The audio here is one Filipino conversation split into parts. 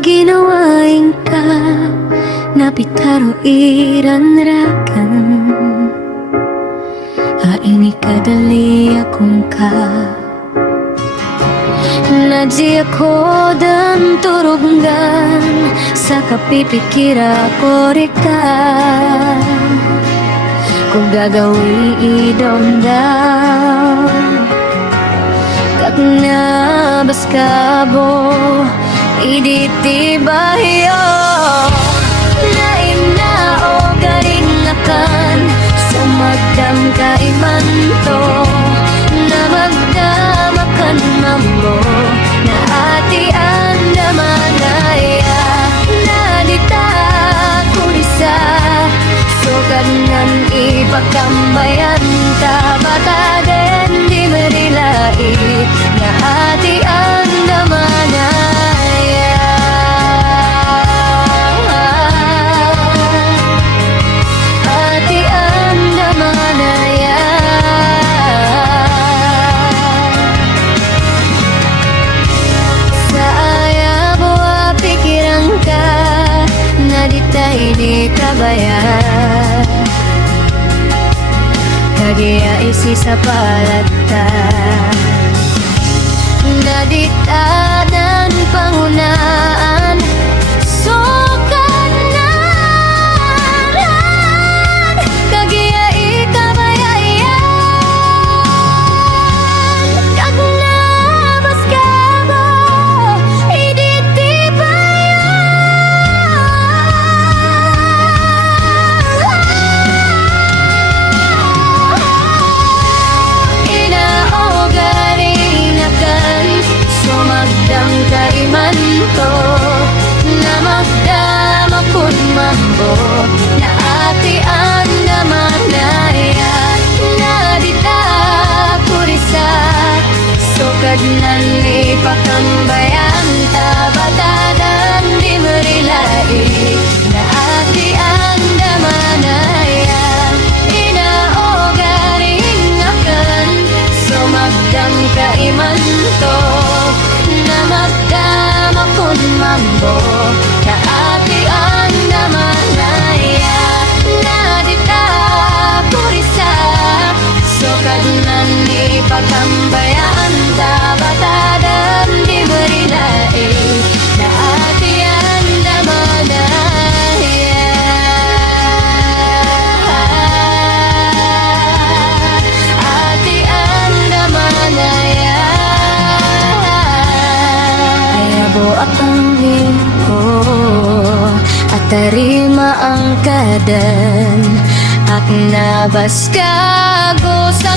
ginawain ka napitaro iranrakan ini kadali akong ka Nadji ako dan turuggan sa kapipikira ko rika kung gagawin idong daw kag nabas kabo iditi bahyo lain na o garing akan sumagdam ka imanto na magdamakan mambo na atian na manaya na dita kurisa sugad ngan ipakambayan ta bataden di merilai na atian na manaya ini kabayan kagia isi sa palata nadita dan pangunaan sukan naran kagia ikabayan kag nabas kabo iditi kaimanto na magdama kun mambo na atian na manaya na dita kurisa sukad nan ipakambayan ta batadan di merilai na atian na manaya inaogaring akan sumagdam kaimanto na magdama kun mambo na atian na manaya na dita kurisa sukad nan ipakambayan ta batadan di merilai na atian na manaya atian na manaya apangin ko at tarima ang kadan at nabas kago sa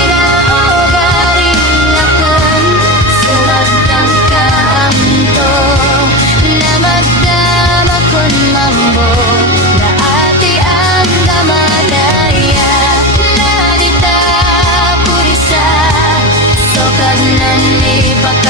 inaogaring akan sumagdang kaamto na magdama kun mambo na atian na manaya na dita kurisa sukad nan ipaka